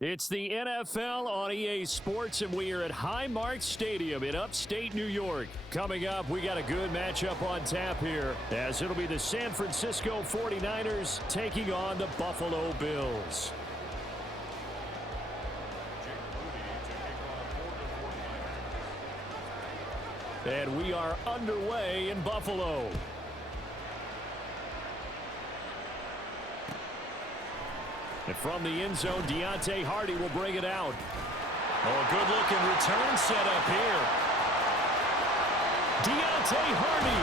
It's the NFL on EA Sports, and we are at Highmark Stadium in upstate New York. Coming up, we got a good matchup on tap here, as it'll be the San Francisco 49ers taking on the Buffalo Bills. And we are underway in Buffalo. And from the end zone, Deontay Hardy will bring it out. Oh, a good-looking return set up here. Deontay Hardy.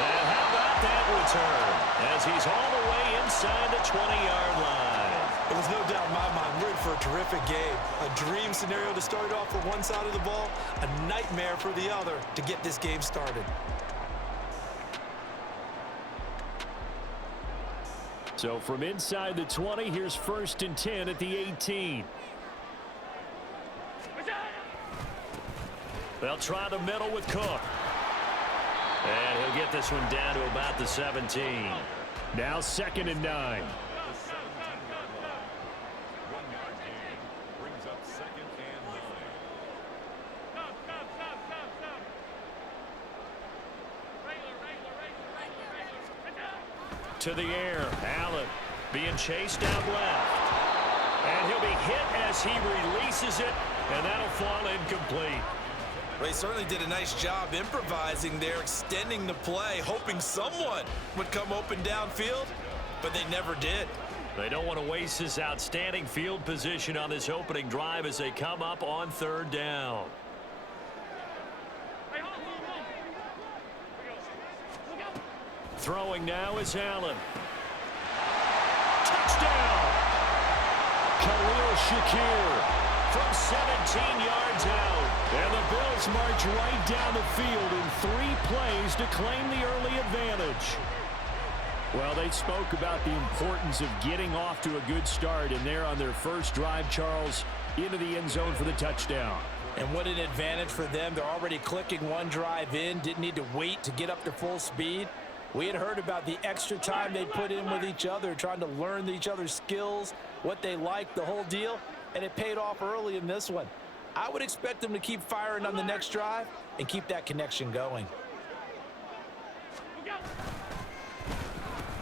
And how about that return? As he's all the way inside the 20-yard line. It was no doubt in my mind, we're in for a terrific game. A dream scenario to start off for one side of the ball, a nightmare for the other to get this game started. So from inside the 20, here's 1st and 10 at the 18. They'll try the middle with Cook. And he'll get this one down to about the 17. Now 2nd and 9. Brings up 2nd and 9. To the air, Allen being chased out left. And he'll be hit as he releases it, and that'll fall incomplete. Well, he certainly did a nice job improvising there, extending the play, hoping someone would come open downfield, but they never did. They don't want to waste this outstanding field position on this opening drive as they come up on 3rd down. Throwing now is Allen. Touchdown! Khalil Shakir from 17 yards out. And the Bills march right down the field in 3 plays to claim the early advantage. Well, they spoke about the importance of getting off to a good start, and they're on their first drive, Charles, into the end zone for the touchdown. And what an advantage for them. They're already clicking one drive in, didn't need to wait to get up to full speed. We had heard about the extra time they put in with each other, trying to learn each other's skills, what they like, the whole deal, and it paid off early in this one. I would expect them to keep firing on the next drive and keep that connection going.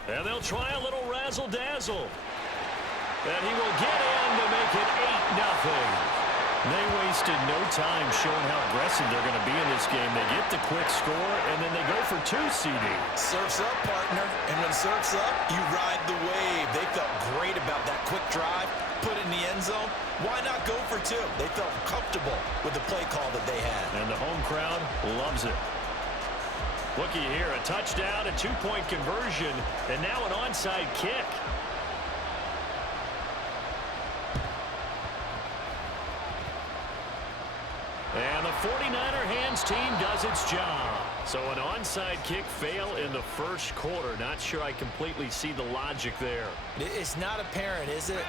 And they'll try a little razzle-dazzle. And he will get in to make it 8-0. They wasted no time showing how aggressive they're going to be in this game. They get the quick score, and then they go for 2, CD. Surf's up, partner. And when surf's up, you ride the wave. They felt great about that quick drive, put it in the end zone. Why not go for 2? They felt comfortable with the play call that they had. And the home crowd loves it. Looky here, a touchdown, a 2-point conversion, and now an onside kick. And the 49er hands team does its job. So an onside kick fail in the first quarter. Not sure I completely see the logic there. It's not apparent, is it?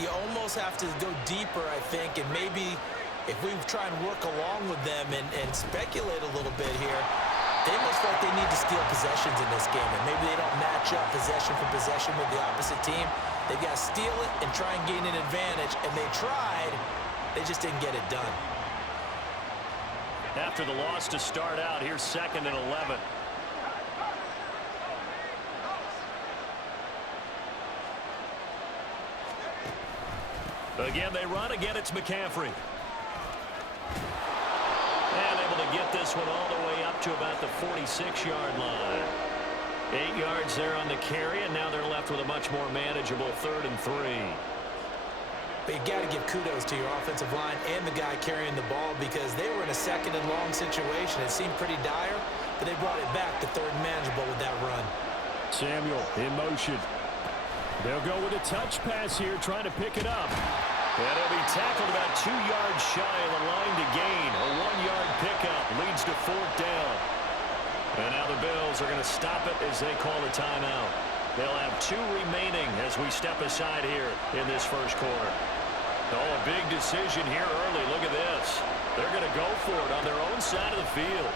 You almost have to go deeper, I think, and maybe if we try and work along with them and speculate a little bit here, they almost feel like they need to steal possessions in this game, and maybe they don't match up possession for possession with the opposite team. They've got to steal it and try and gain an advantage, and they tried. They just didn't get it done. After the loss to start out, here's 2nd and 11. Again, they run. Again, it's McCaffrey. And able to get this one all the way up to about the 46-yard line. 8 yards there on the carry, and now they're left with a much more manageable 3rd and 3. But you got to give kudos to your offensive line and the guy carrying the ball, because they were in a 2nd and long situation. It seemed pretty dire, but they brought it back to 3rd and manageable with that run. Samuel in motion. They'll go with a touch pass here, trying to pick it up. And he'll be tackled about 2 yards shy of the line to gain. A 1-yard pickup leads to 4th down. And now the Bills are going to stop it as they call a timeout. They'll have 2 remaining as we step aside here in this first quarter. Oh, a big decision here early. Look at this. They're going to go for it on their own side of the field.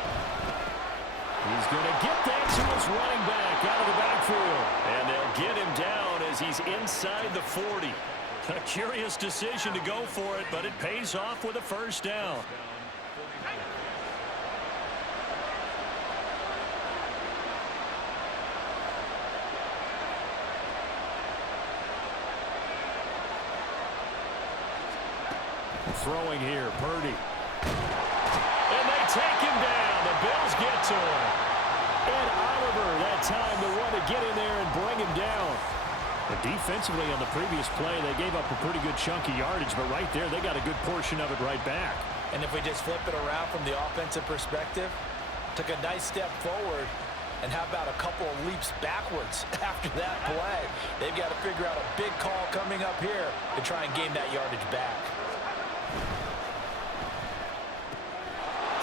He's going to get that to his running back out of the backfield. And they'll get him down as he's inside the 40. A curious decision to go for it, but it pays off with a first down. Throwing here, Purdy. And they take him down. The Bills get to him. And Oliver, that time the one to get in there and bring him down. And defensively on the previous play, they gave up a pretty good chunk of yardage, but right there, they got a good portion of it right back. And if we just flip it around from the offensive perspective, took a nice step forward, and how about a couple of leaps backwards after that play? They've got to figure out a big call coming up here to try and gain that yardage back.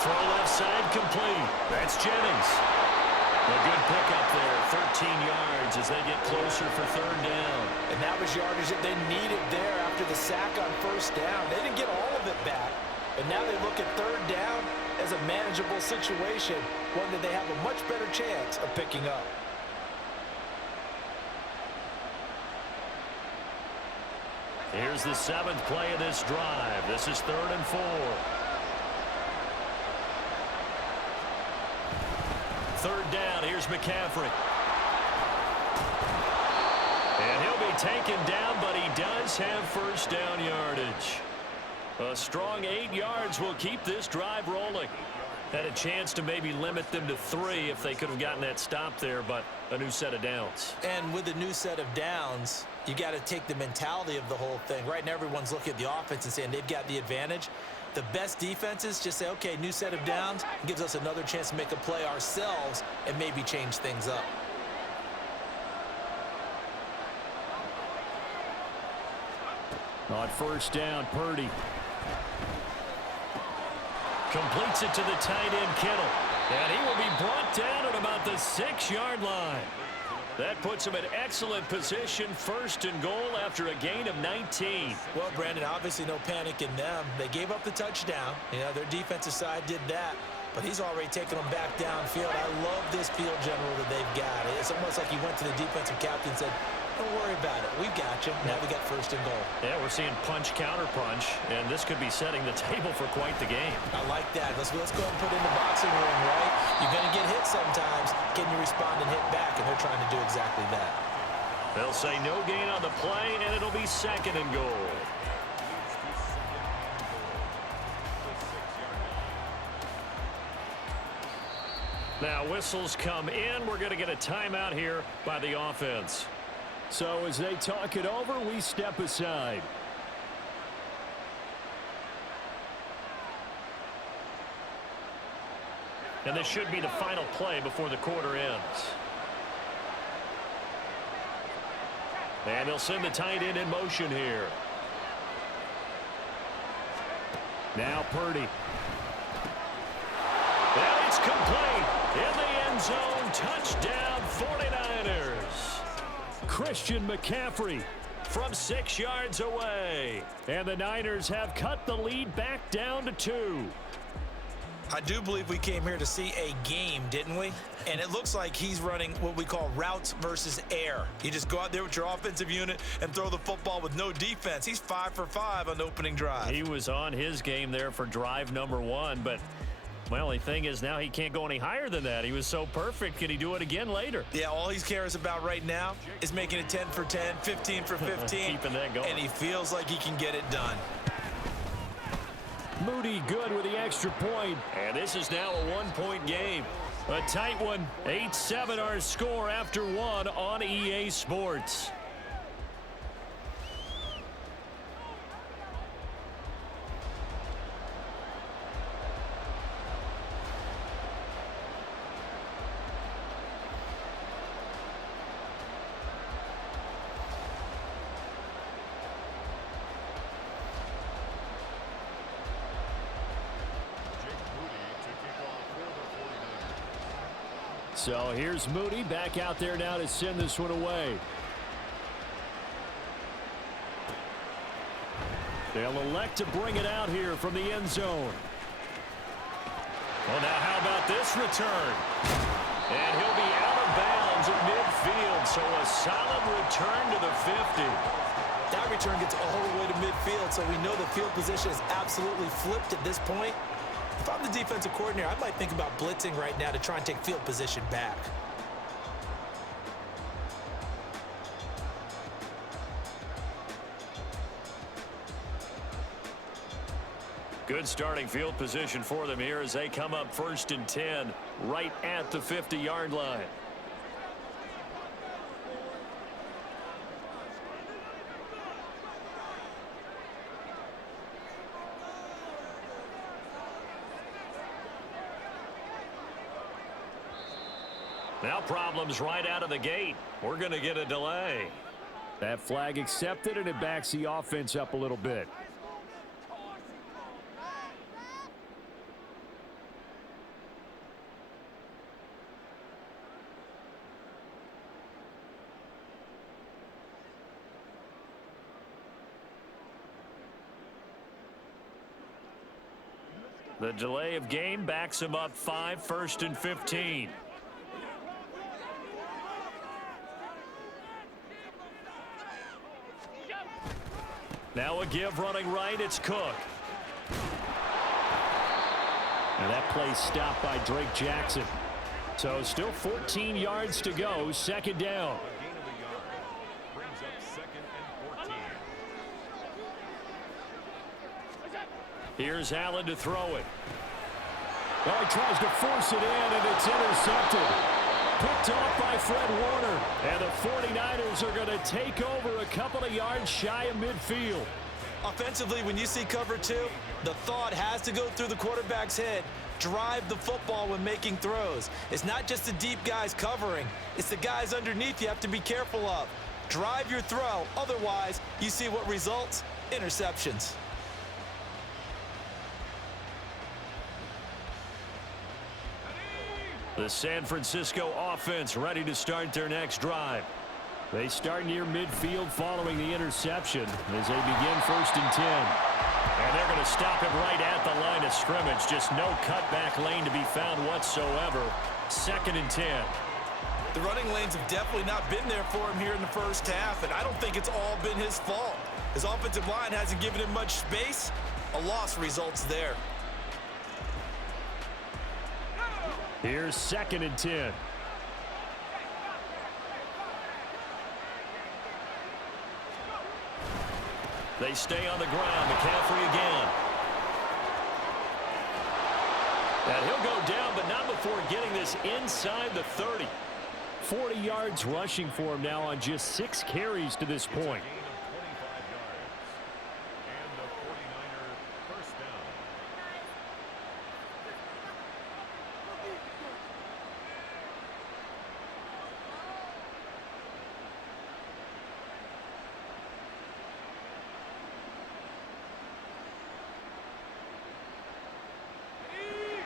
Throw left side complete. That's Jennings. A good pickup there, 13 yards as they get closer for third down. And that was yardage that they needed there after the sack on first down. They didn't get all of it back, but now they look at third down as a manageable situation, one that they have a much better chance of picking up. Here's the 7th play of this drive. This is 3rd and 4. Third down, here's McCaffrey. And he'll be taken down, but he does have first down yardage. A strong 8 yards will keep this drive rolling. Had a chance to maybe limit them to 3 if they could have gotten that stop there, but a new set of downs. And with a new set of downs, you got to take the mentality of the whole thing. Right now, everyone's looking at the offense and saying they've got the advantage. The best defenses just say, okay, new set of downs, gives us another chance to make a play ourselves and maybe change things up. On first down, Purdy. Completes it to the tight end, Kittle. And he will be brought down at about the 6-yard line. That puts him in excellent position, 1st and goal after a gain of 19. Well, Brandon, obviously no panic in them. They gave up the touchdown. You know, their defensive side did that. But he's already taken them back downfield. I love this field general that they've got. It's almost like he went to the defensive captain and said, don't worry about it. We've got you. Now we got 1st and goal. Yeah, we're seeing punch, counter punch, and this could be setting the table for quite the game. I like that. Let's go ahead and put in the boxing ring, right? You're going to get hit sometimes. Can you respond and hit back? And they're trying to do exactly that. They'll say no gain on the play, and it'll be 2nd and goal. Now whistles come in. We're going to get a timeout here by the offense. So as they talk it over, we step aside. And this should be the final play before the quarter ends. And they'll send the tight end in motion here. Now Purdy. And it's complete. In the end zone, touchdown 49ers. Christian McCaffrey from 6 yards away. And the Niners have cut the lead back down to 2. I do believe we came here to see a game, didn't we? And it looks like he's running what we call routes versus air. You just go out there with your offensive unit and throw the football with no defense. He's 5 for 5 on the opening drive. He was on his game there for drive number 1, but my only thing is now he can't go any higher than that. He was so perfect. Can he do it again later? Yeah, all he cares about right now is making it 10 for 10, 15 for 15. Keeping that going. And he feels like he can get it done. Moody good with the extra point. And this is now a 1-point game. A tight one. 8-7 our score after 1 on EA Sports. So here's Moody back out there now to send this one away. They'll elect to bring it out here from the end zone. Well, now how about this return? And he'll be out of bounds at midfield, so a solid return to the 50. That return gets all the way to midfield, so we know the field position is absolutely flipped at this point. If I'm the defensive coordinator, I might think about blitzing right now to try and take field position back. Good starting field position for them here as they come up 1st and 10 right at the 50-yard line. Now problems right out of the gate. We're going to get a delay. That flag accepted, and it backs the offense up a little bit. The delay of game backs him up 5, 1st and 15. Now a give running right, it's Cook. And that play stopped by Drake Jackson. So still 14 yards to go, 2nd down. Here's Allen to throw it. Well, he tries to force it in, and it's intercepted. Picked off by Fred Warner. And the 49ers are going to take over a couple of yards shy of midfield. Offensively, when you see cover 2, the thought has to go through the quarterback's head. Drive the football when making throws. It's not just the deep guys covering. It's the guys underneath you have to be careful of. Drive your throw. Otherwise, you see what results? Interceptions. The San Francisco offense ready to start their next drive. They start near midfield following the interception as they begin 1st and 10. And they're going to stop him right at the line of scrimmage. Just no cutback lane to be found whatsoever. 2nd and 10. The running lanes have definitely not been there for him here in the first half, and I don't think it's all been his fault. His offensive line hasn't given him much space. A loss results there. Here's 2nd and 10. They stay on the ground. McCaffrey again. And he'll go down, but not before getting this inside the 30. 40 yards rushing for him now on just 6 carries to this point.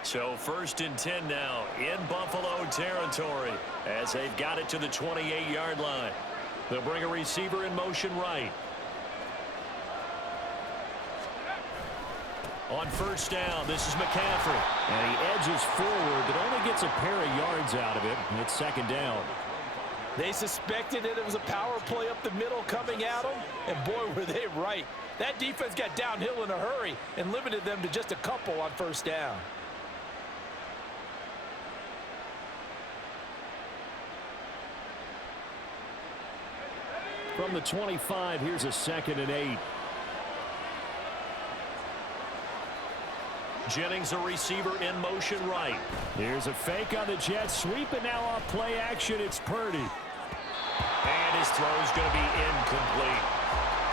So 1st and 10 now in Buffalo territory as they've got it to the 28-yard line. They'll bring a receiver in motion right. On 1st down, this is McCaffrey. And he edges forward, but only gets a pair of yards out of it. And it's 2nd down. They suspected that it was a power play up the middle coming at them, and boy, were they right. That defense got downhill in a hurry and limited them to just a couple on 1st down. From the 25, here's a 2nd and 8. Jennings, a receiver in motion right. Here's a fake on the jet sweep, and now off play action, it's Purdy. And his throw's going to be incomplete.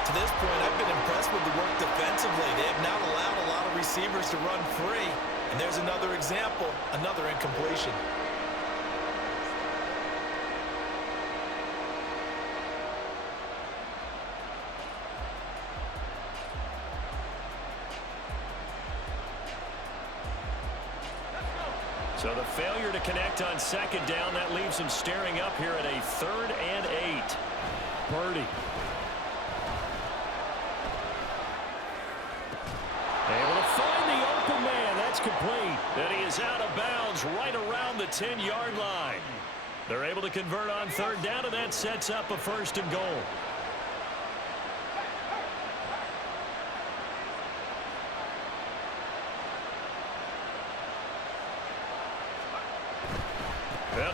To this point, I've been impressed with the work defensively. They have not allowed a lot of receivers to run free. And there's another example, another incompletion. So the failure to connect on 2nd down, that leaves him staring up here at a 3rd and 8. Purdy. Able to find the open man. That's complete. And he is out of bounds right around the 10-yard line. They're able to convert on 3rd down, and that sets up a 1st and goal.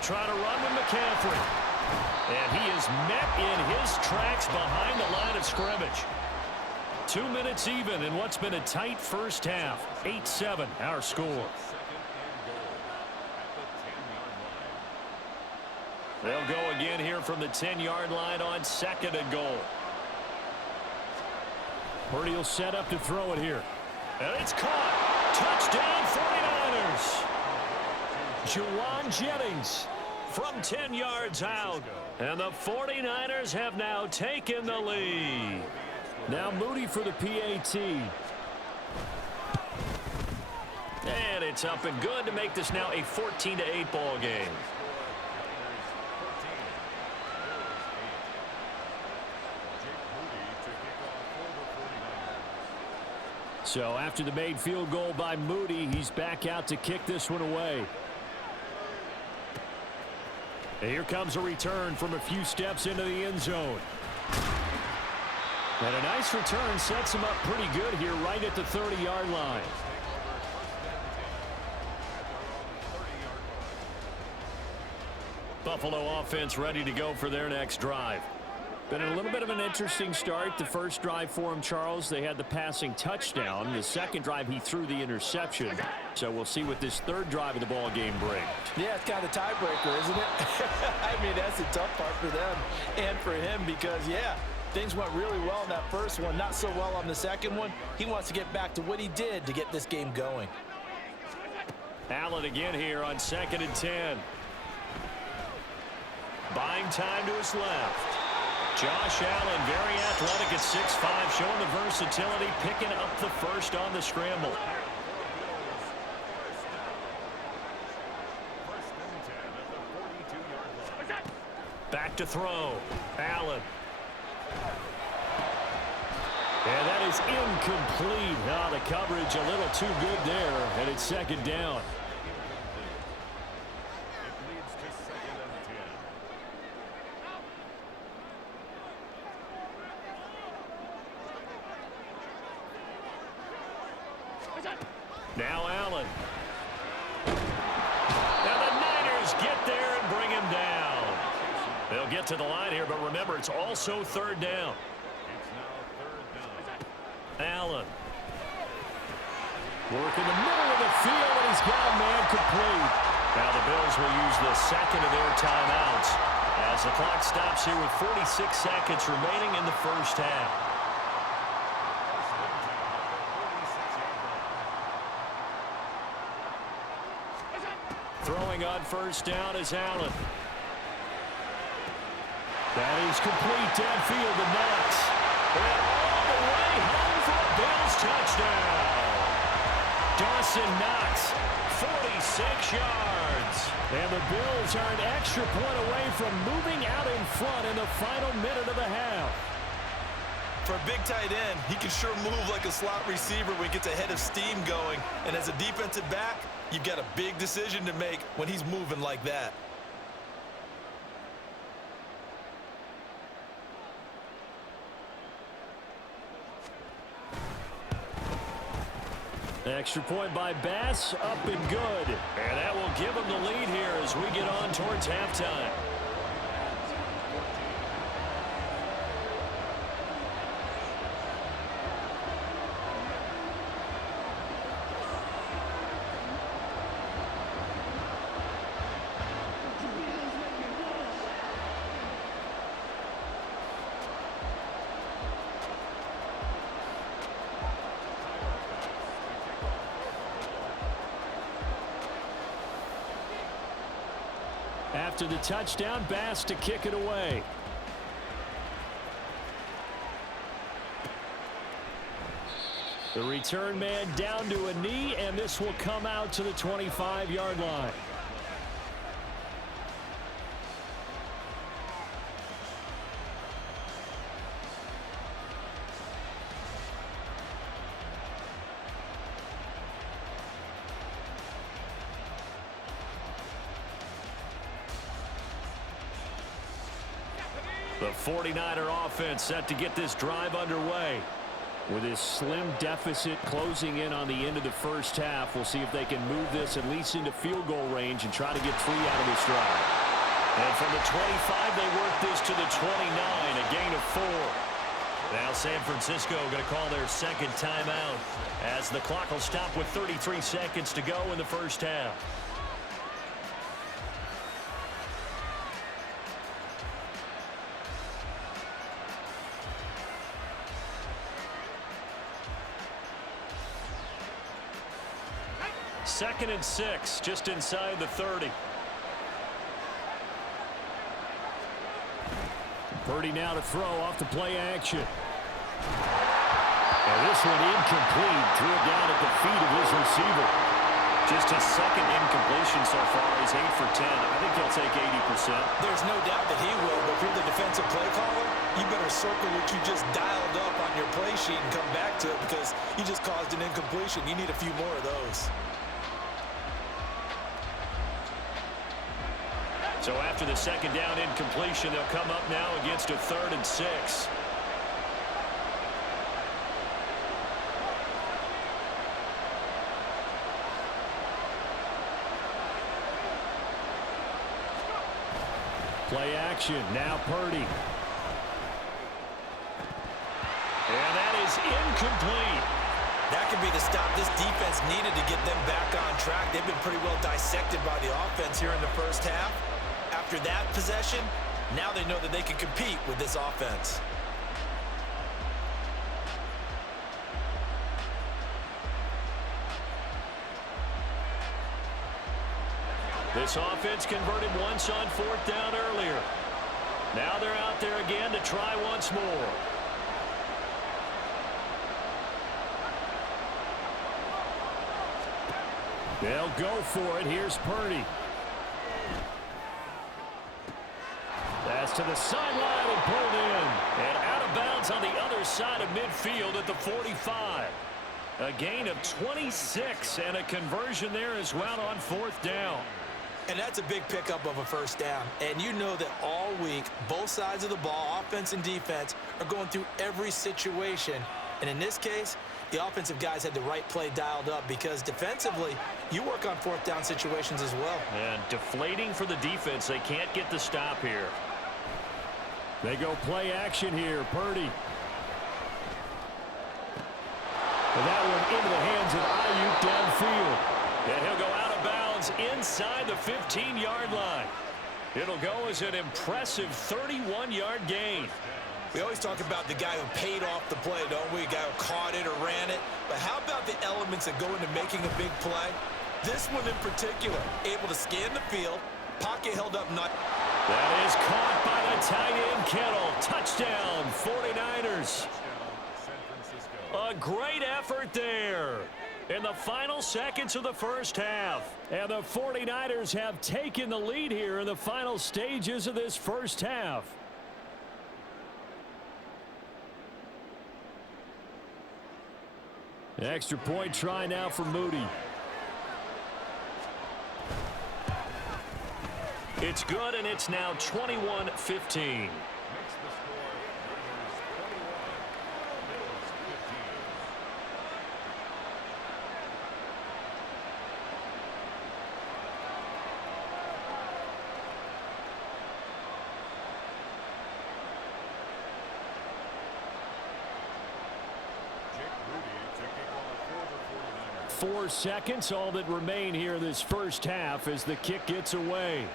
try to run with McCaffrey. And he is met in his tracks behind the line of scrimmage. 2 minutes even in what's been a tight first half. 8-7 our score. They'll go again here from the 10-yard line on 2nd and goal. Purdy will set up to throw it here. And it's caught. Touchdown 49ers. Juwan Jennings from 10 yards out. And the 49ers have now taken the lead. Now Moody for the PAT. And it's up and good to make this now a 14-8 ball game. So after the made field goal by Moody, he's back out to kick this one away. And here comes a return from a few steps into the end zone. And a nice return sets him up pretty good here right at the 30-yard line. Buffalo offense ready to go for their next drive. Been a little bit of an interesting start. The first drive for him, Charles, they had the passing touchdown. The second drive, he threw the interception. So we'll see what this third drive of the ball game brings. Yeah, it's kind of a tiebreaker, isn't it? I mean, that's the tough part for them and for him because, yeah, things went really well in that first one, not so well on the second one. He wants to get back to what he did to get this game going. Allen again here on 2nd and 10. Buying time to his left. Josh Allen, very athletic at 6'5", showing the versatility, picking up the first on the scramble. Back to throw. Allen. And that is incomplete. Now the coverage a little too good there, and it's 2nd down. Now Allen. And the Niners get there and bring him down. They'll get to the line here, but remember, it's also 3rd down. Allen. Work in the middle of the field, and he's got a man complete. Now the Bills will use the second of their timeouts as the clock stops here with 46 seconds remaining in the first half. Throwing on first down is Allen. That is complete downfield to Knox. And all the way home for a Bills touchdown. Dawson Knox, 46 yards. And the Bills are an extra point away from moving out in front in the final minute of the half. For a big tight end, he can sure move like a slot receiver when he gets a head of steam going. And as a defensive back, you've got a big decision to make when he's moving like that. Extra point by Bass, up and good. And that will give him the lead here as we get on towards halftime. After the touchdown, Bass to kick it away. The return man down to a knee, and this will come out to the 25-yard line. The 49er offense set to get this drive underway. With this slim deficit closing in on the end of the first half, we'll see if they can move this at least into field goal range and try to get 3 out of this drive. And from the 25, they work this to the 29, a gain of 4. Now San Francisco going to call their second timeout as the clock will stop with 33 seconds to go in the first half. Second and 6, just inside the 30. Purdy now to throw off the play action. And this one incomplete. Threw it down at the feet of his receiver. Just his second incompletion so far. He's 8 for 10. I think he'll take 80%. There's no doubt that he will, but if you're the defensive play caller, you better circle what you just dialed up on your play sheet and come back to it because you just caused an incompletion. You need a few more of those. So after the second down incompletion, they'll come up now against a 3rd and 6. Play action, now Purdy. And that is incomplete. That could be the stop this defense needed to get them back on track. They've been pretty well dissected by the offense here in the first half. After that possession, now they know that they can compete with this offense. This offense converted once on 4th down earlier. Now they're out there again to try once more. They'll go for it. Here's Purdy. That's to the sideline and pulled in. And out of bounds on the other side of midfield at the 45. A gain of 26 and a conversion there as well on 4th down. And that's a big pickup of a first down. And you know that all week, both sides of the ball, offense and defense, are going through every situation. And in this case, the offensive guys had the right play dialed up because defensively, you work on 4th down situations as well. And deflating for the defense. They can't get the stop here. They go play action here. Purdy. And that one into the hands of Ayuk downfield. And he'll go out of bounds inside the 15-yard line. It'll go as an impressive 31-yard gain. We always talk about the guy who paid off the play, don't we? A guy who caught it or ran it. But how about the elements that go into making a big play? This one in particular, able to scan the field, pocket held up not. That is caught by the tight end Kittle. Touchdown, 49ers. A great effort there in the final seconds of the first half. And the 49ers have taken the lead here in the final stages of this first half. Extra point try now for Moody. It's good, and it's now 21-15. 4 seconds, all that remain here this first half as the kick gets away.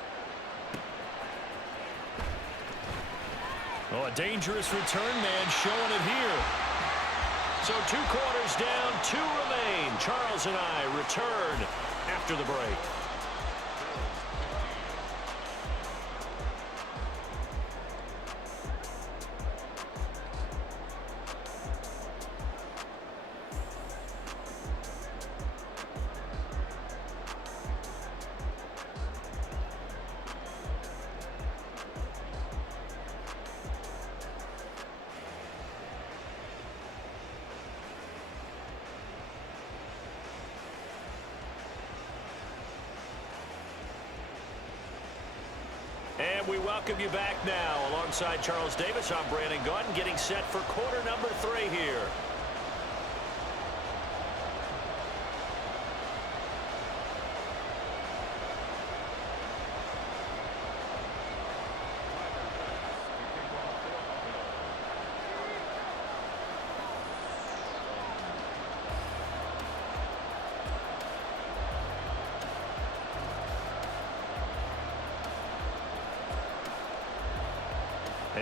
Oh, a dangerous return man showing it here. So 2 quarters down, 2 remain. Charles and I return after the break. And we welcome you back now. Alongside Charles Davis, I'm Brandon Gaudin, getting set for quarter number 3 here.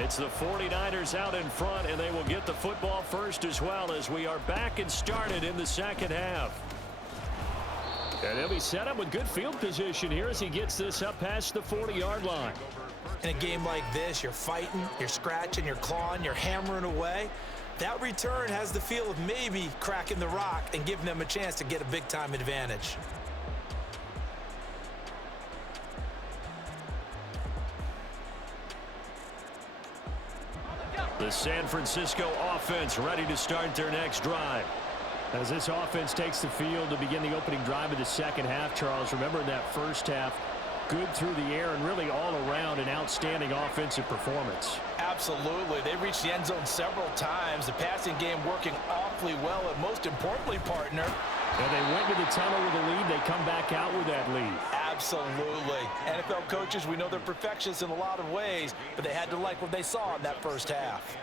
It's the 49ers out in front, and they will get the football first as well as we are back and started in the second half. And they'll be set up with good field position here as he gets this up past the 40-yard line. In a game like this, you're fighting, you're scratching, you're clawing, you're hammering away. That return has the feel of maybe cracking the rock and giving them a chance to get a big-time advantage. The San Francisco offense ready to start their next drive. As this offense takes the field to begin the opening drive of the second half, Charles, remember in that first half, good through the air and really all around an outstanding offensive performance. Absolutely. They reached the end zone several times. The passing game working awfully well, and most importantly, partner. And they went to the tunnel with a lead. They come back out with that lead. Absolutely. NFL coaches, we know they're perfectionists in a lot of ways, but they had to like what they saw in that first half.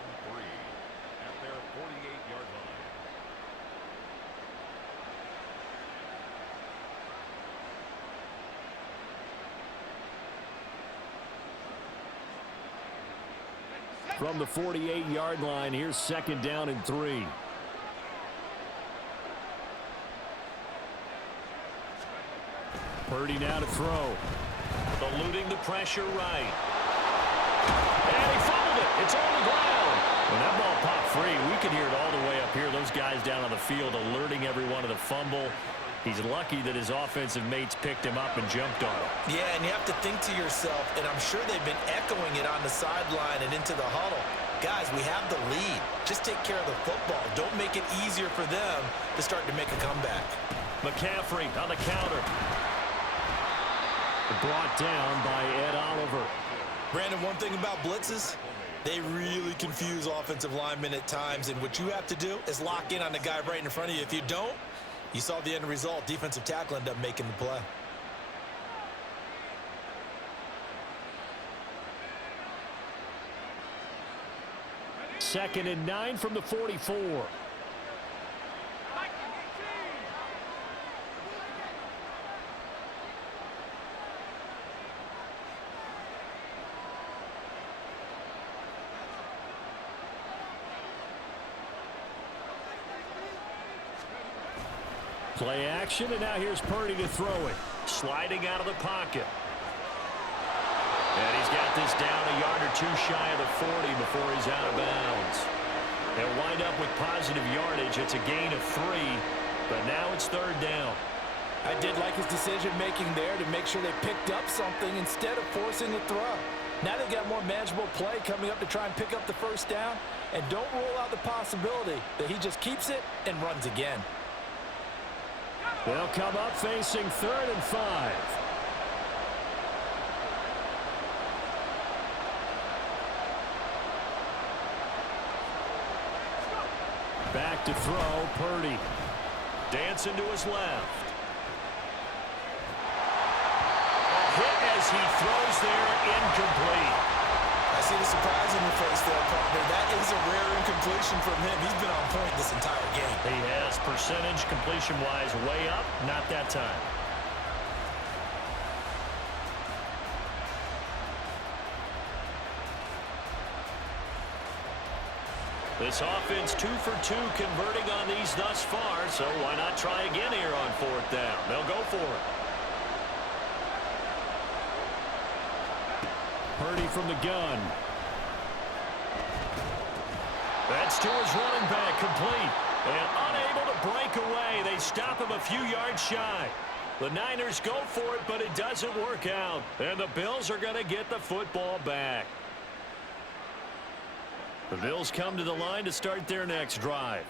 From the 48-yard line, here's second down and 3. Purdy now to throw. Eluding the pressure right. And he fumbled it. It's on the ground. When that ball popped free, we could hear it all the way up here. Those guys down on the field alerting everyone of the fumble. He's lucky that his offensive mates picked him up and jumped on him. Yeah, and you have to think to yourself, and I'm sure they've been echoing it on the sideline and into the huddle. Guys, we have the lead. Just take care of the football. Don't make it easier for them to start to make a comeback. McCaffrey on the counter. Brought down by Ed Oliver. Brandon, one thing about blitzes, they really confuse offensive linemen at times, and what you have to do is lock in on the guy right in front of you. If you don't, you saw the end result. Defensive tackle ended up making the play. Second and 9 from the 44. Play action, and now here's Purdy to throw it. Sliding out of the pocket. And he's got this down a yard or two shy of the 40 before he's out of bounds. They'll wind up with positive yardage. It's a gain of 3, but now it's third down. I did like his decision-making there to make sure they picked up something instead of forcing a throw. Now they've got more manageable play coming up to try and pick up the first down, and don't rule out the possibility that he just keeps it and runs again. They'll come up facing 3rd and 5. Back to throw, Purdy. Dancing to his left. A hit as he throws there, incomplete. I see the surprise in your face there, partner. That is a rare incompletion from him. He's been on point this entire game. He has percentage completion-wise way up, not that time. This offense 2 for 2 converting on these thus far, so why not try again here on 4th down? They'll go for it. Purdy from the gun. That's to his running back, complete. And unable to break away. They stop him a few yards shy. The Niners go for it, but it doesn't work out. And the Bills are going to get the football back. The Bills come to the line to start their next drive.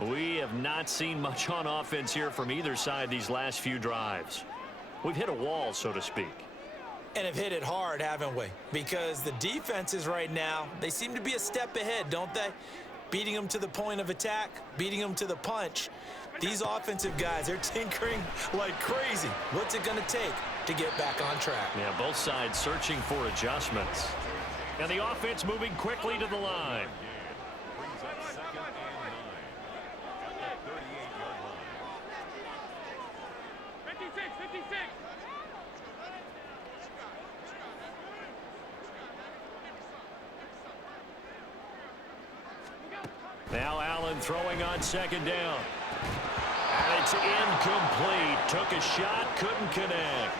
We have not seen much on offense here from either side these last few drives. We've hit a wall, so to speak. And have hit it hard, haven't we? Because the defenses right now, they seem to be a step ahead, don't they? Beating them to the point of attack, beating them to the punch. These offensive guys, they're tinkering like crazy. What's it going to take to get back on track? Yeah, both sides searching for adjustments. And the offense moving quickly to the line. Brings up 2nd and 9 at the 38-yard line. 56. Allen throwing on second down. And it's incomplete. Took a shot, couldn't connect.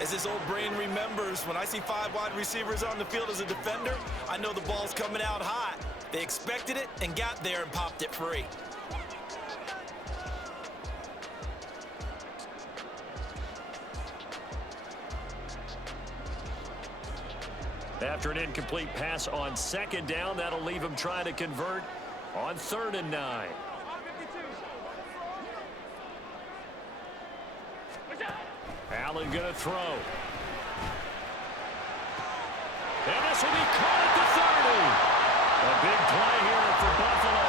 As his old brain remembers, when I see 5 wide receivers on the field as a defender, I know the ball's coming out hot. They expected it and got there and popped it free. After an incomplete pass on second down, that'll leave him trying to convert on 3rd and 9. Allen going to throw. And this will be caught at the 30. A big play here for Buffalo.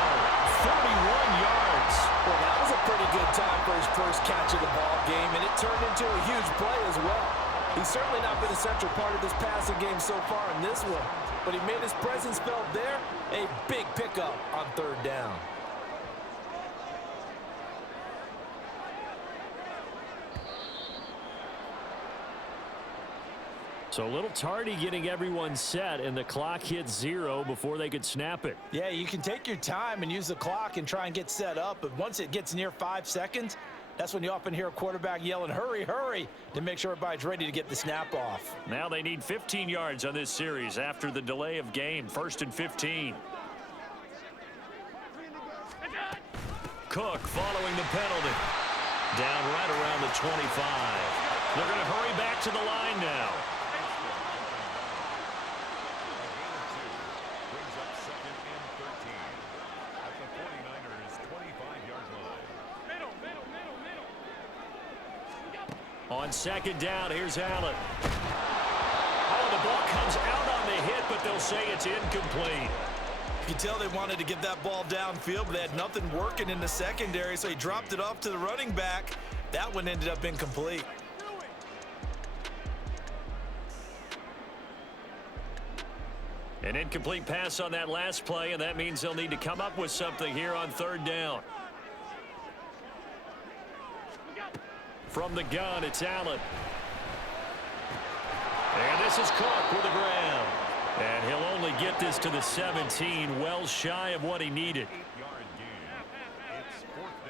31 yards. Well, that was a pretty good time for his first catch of the ball game, and it turned into a huge play as well. He's certainly not been a central part of this passing game so far in this one, but he made his presence felt there. A big pickup on 3rd down. So a little tardy getting everyone set, and the clock hits 0 before they could snap it. Yeah, you can take your time and use the clock and try and get set up, but once it gets near 5 seconds, that's when you often hear a quarterback yelling, hurry, hurry, to make sure everybody's ready to get the snap off. Now they need 15 yards on this series after the delay of game. 1st and 15. Cook following the penalty. Down right around the 25. They're going to hurry back to the line now. Brings up 2nd and 13 at the 49ers 25-yard line. On 2nd down, here's Allen. Oh, the ball comes out on the hit, but they'll say it's incomplete. You can tell they wanted to get that ball downfield, but they had nothing working in the secondary, so he dropped it off to the running back. That one ended up incomplete. An incomplete pass on that last play, and that means they'll need to come up with something here on 3rd down. From the gun, it's Allen. And this is Cook with the ground. And he'll only get this to the 17, well shy of what he needed. 8-yard gain. It's 4th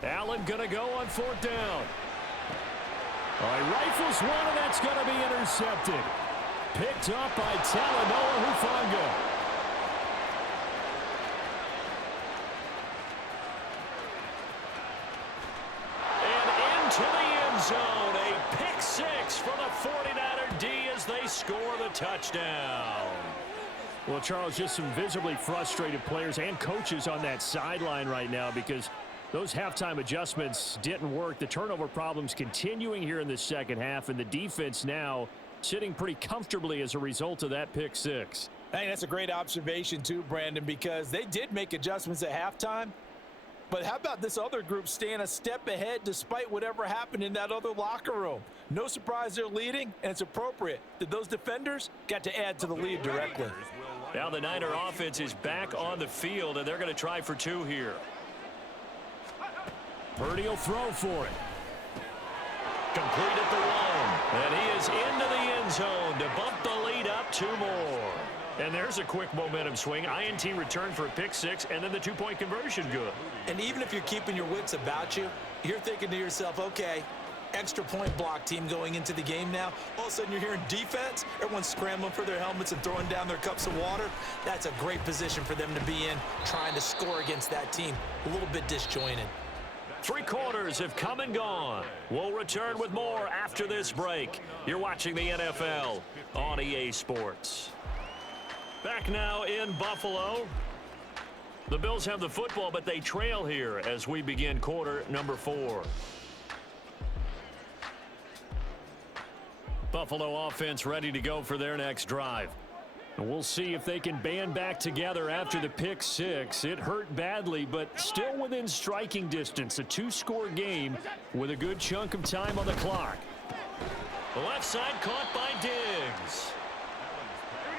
down. Allen going to go on 4th down. He rifles one, and that's going to be intercepted. Picked up by Talanoa Hufanga. And into the end zone. A pick 6 for the 49er D as they score the touchdown. Well, Charles, just some visibly frustrated players and coaches on that sideline right now because those halftime adjustments didn't work. The turnover problems continuing here in the second half, and the defense now sitting pretty comfortably as a result of that pick 6. Hey, that's a great observation too, Brandon, because they did make adjustments at halftime. But how about this other group staying a step ahead despite whatever happened in that other locker room? No surprise they're leading, and it's appropriate that those defenders got to add to the lead directly. Now the Niner offense is back on the field, and they're going to try for 2 here. Purdy will throw for it. Complete at the 1. And he is into the end zone to bump the lead up 2 more. And there's a quick momentum swing. INT return for a pick 6, and then the 2-point conversion good. And even if you're keeping your wits about you, you're thinking to yourself, okay, extra point block team going into the game now. All of a sudden you're hearing defense. Everyone's scrambling for their helmets and throwing down their cups of water. That's a great position for them to be in, trying to score against that team. A little bit disjointed. 3 quarters have come and gone. We'll return with more after this break. You're watching the NFL on EA Sports. Back now in Buffalo. The Bills have the football, but they trail here as we begin quarter number 4. Buffalo offense ready to go for their next drive. And we'll see if they can band back together after the pick 6. It hurt badly, but still within striking distance. A 2-score game with a good chunk of time on the clock. The left side caught by Diggs.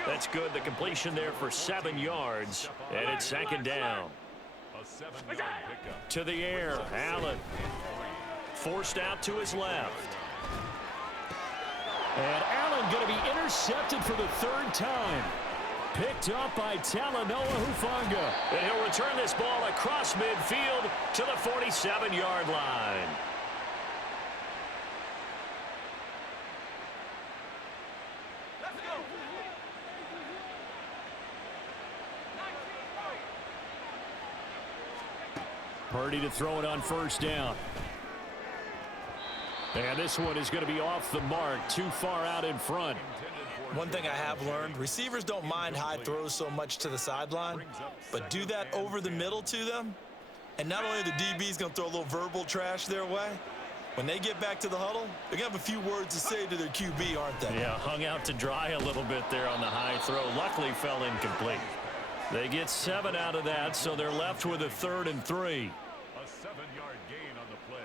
That's good. The completion there for 7 yards. And it's 2nd down. A 7-yard pickup. To the air. Allen. Forced out to his left. And Allen going to be intercepted for the 3rd time. picked up by Talanoa Hufanga. And he'll return this ball across midfield to the 47-yard line. Purdy to throw it on first down. And this one is going to be off the mark, too far out in front. One thing I have learned, receivers don't mind high throws so much to the sideline, but do that over the middle to them, and not only the DB's going to throw a little verbal trash their way, when they get back to the huddle, they're going to have a few words to say to their QB, aren't they? Yeah, hung out to dry a little bit there on the high throw. Luckily fell incomplete. They get 7 out of that, so they're left with a 3rd and 3. A 7-yard gain on the play.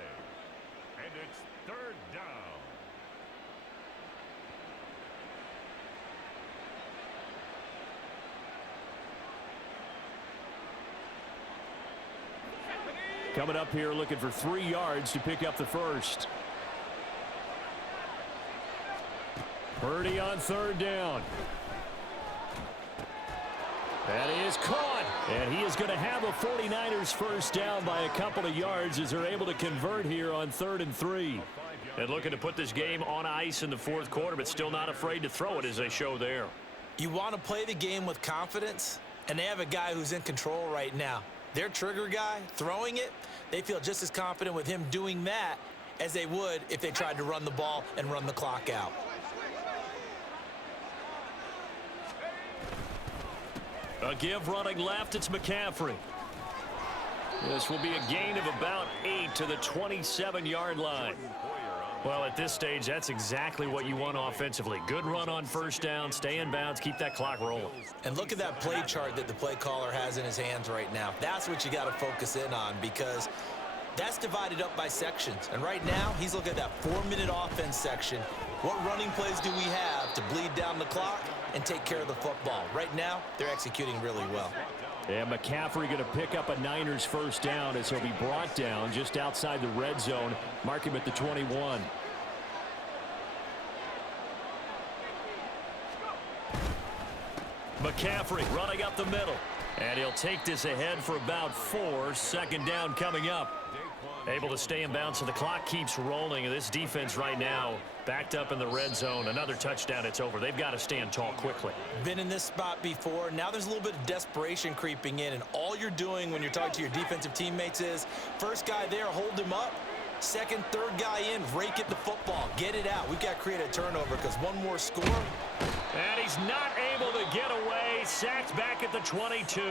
And it's 3rd down. Coming up here looking for 3 yards to pick up the first. Purdy on 3rd down. That is caught. And he is going to have a 49ers first down by a couple of yards as they're able to convert here on 3rd and 3. And looking to put this game on ice in the 4th quarter, but still not afraid to throw it as they show there. You want to play the game with confidence, and they have a guy who's in control right now. Their trigger guy throwing it, they feel just as confident with him doing that as they would if they tried to run the ball and run the clock out. A give running left, it's McCaffrey. This will be a gain of about 8 to the 27-yard line. Well, at this stage, that's exactly what you want offensively. Good run on first down, stay in bounds, keep that clock rolling. And look at that play chart that the play caller has in his hands right now. That's what you got to focus in on because that's divided up by sections. And right now, he's looking at that 4-minute offense section. What running plays do we have to bleed down the clock and take care of the football? Right now, they're executing really well. And McCaffrey going to pick up a Niners first down as he'll be brought down just outside the red zone. Mark him at the 21. McCaffrey running up the middle. And he'll take this ahead for about 4. 2nd down coming up. Able to stay in bounds, so the clock keeps rolling. And this defense right now backed up in the red zone. Another touchdown, it's over. They've got to stand tall quickly. Been in this spot before. Now there's a little bit of desperation creeping in. And all you're doing when you're talking to your defensive teammates is, first guy there, hold him up. 2nd, 3rd guy in, rake at the football. Get it out. We've got to create a turnover because one more score. And he's not able to get away. Sacked back at the 22.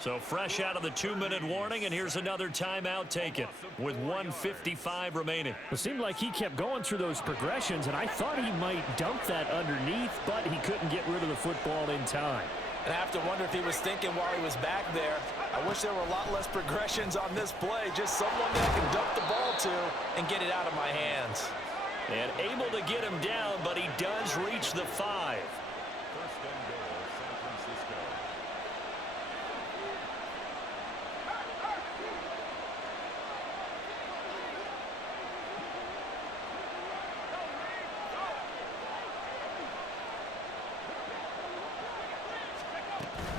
So fresh out of the 2-minute warning, and here's another timeout taken with 1:55 remaining. It seemed like he kept going through those progressions, and I thought he might dump that underneath, but he couldn't get rid of the football in time. And I have to wonder if he was thinking while he was back there, I wish there were a lot less progressions on this play. Just someone that I can dump the ball to and get it out of my hands. And able to get him down, but he does reach the 5. First and goal, San Francisco.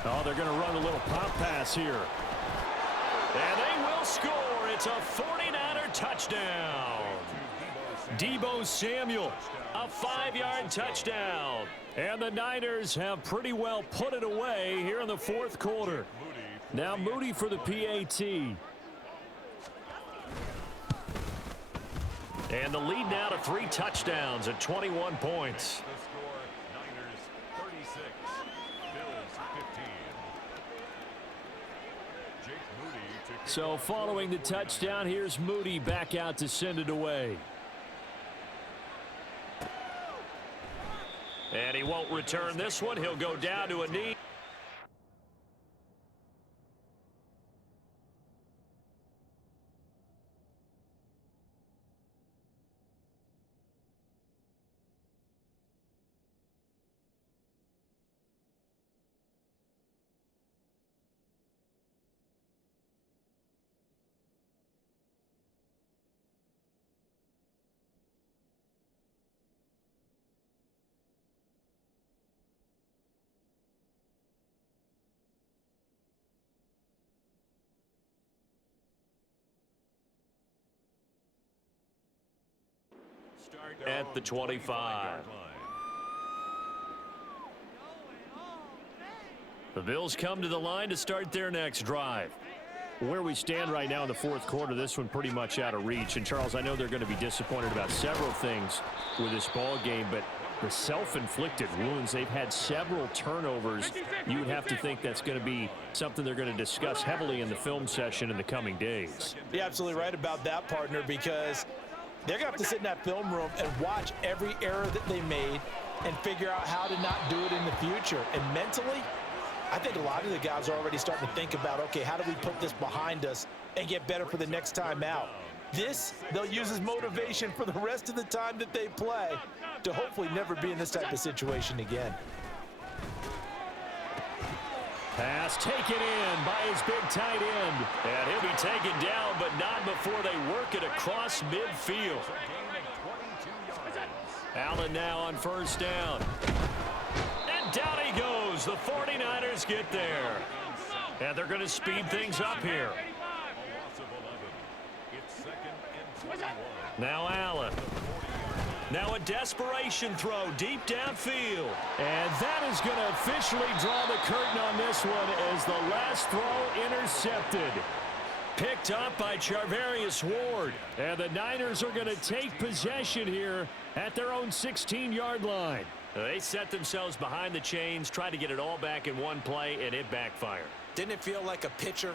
Oh, they're going to run a little pop pass here. And they will score. It's a 49er touchdown. Deebo Samuel, a 5-yard touchdown. And the Niners have pretty well put it away here in the 4th quarter. Now Moody for the PAT. And the lead now to 3 touchdowns at 21 points. The score, Niners 36, Bills 15. Jake Moody to kick So off following the for the 49ers. touchdown, here's Moody back out to send it away. And he won't return this one. He'll go down to a knee. at the 25. The Bills come to the line to start their next drive. Where we stand right now in the fourth quarter, this one pretty much out of reach. And, Charles, I know they're going to be disappointed about several things with this ball game, but the self-inflicted wounds, they've had several turnovers. You would have to think that's going to be something they're going to discuss heavily in the film session in the coming days. You're absolutely right about that, partner, because they're going to have to sit in that film room and watch every error that they made and figure out how to not do it in the future. And mentally, I think a lot of the guys are already starting to think about, okay, how do we put this behind us and get better for the next time out? This, they'll use as motivation for the rest of the time that they play to hopefully never be in this type of situation again. Pass taken in by his big tight end. And he'll be taken down, but not before they work it across midfield. Allen now on first down. And down he goes. The 49ers get there. And they're going to speed things up here. Now Allen. Now a desperation throw deep downfield. And that is going to officially draw the curtain on this one as the last throw intercepted. Picked up by Charvarius Ward. And the Niners are going to take possession here at their own 16-yard line. They set themselves behind the chains, tried to get it all back in one play, and it backfired. Didn't it feel like a pitcher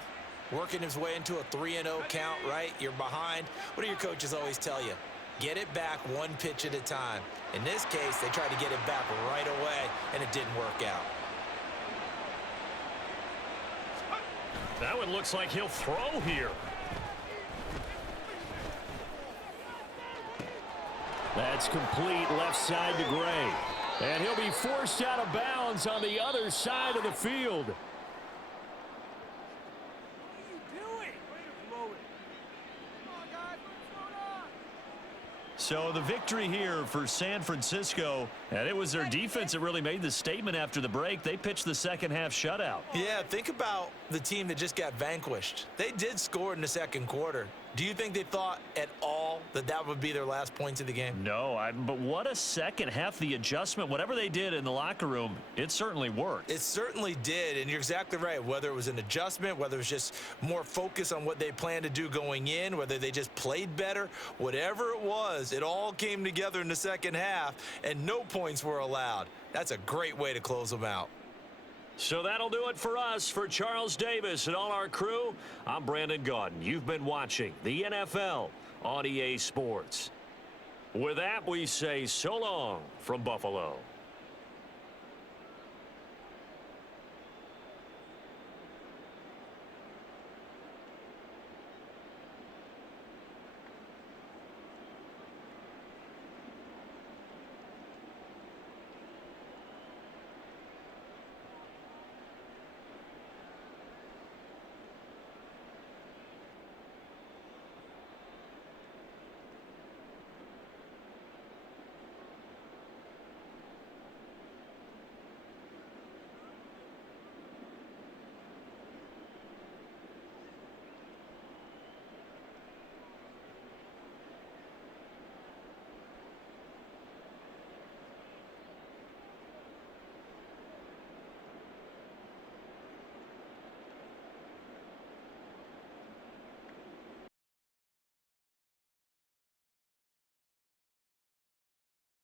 working his way into a 3-0 count, right? You're behind. What do your coaches always tell you? Get it back one pitch at a time. In this case, they tried to get it back right away, and it didn't work out. That one looks like he'll throw here. That's complete left side to Gray. And he'll be forced out of bounds on the other side of the field. So the victory here for San Francisco, and it was their defense that really made the statement after the break. They pitched the second half shutout. Yeah, think about the team that just got vanquished. They did score in the second quarter. Do you think they thought at all that that would be their last points of the game? No, but what a second half. The adjustment, whatever they did in the locker room, it certainly worked. It certainly did, and you're exactly right. Whether it was an adjustment, whether it was just more focus on what they planned to do going in, whether they just played better, whatever it was, it all came together in the second half, and no points were allowed. That's a great way to close them out. So that'll do it for us. For Charles Davis and all our crew, I'm Brandon Gaudin. You've been watching the NFL on EA Sports. With that, we say so long from Buffalo.